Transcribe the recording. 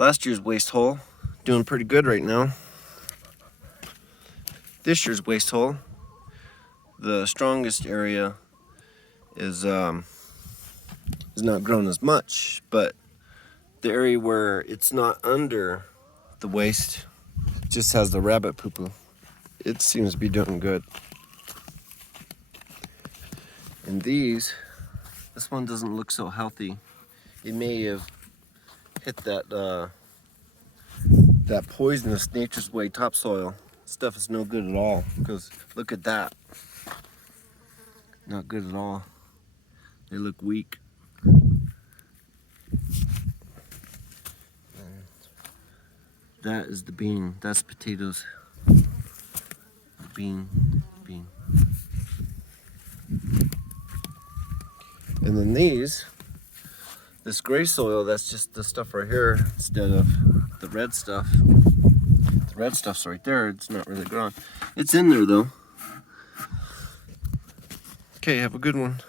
Last year's waste hole, doing pretty good right now. This year's waste hole, the strongest area is not grown as much, but the area where it's not under the waste just has the rabbit poo-poo. It seems to be doing good. And this one doesn't look so healthy. It may have hit that that poisonous Nature's Way topsoil. Stuff is no good at all, because look at that. Not good at all. They look weak. That is the bean. That's potatoes. Bean. And then this gray soil, that's just the stuff right here instead of the red stuff. The red stuff's right there. It's not really grown. It's in there though. Okay, have a good one.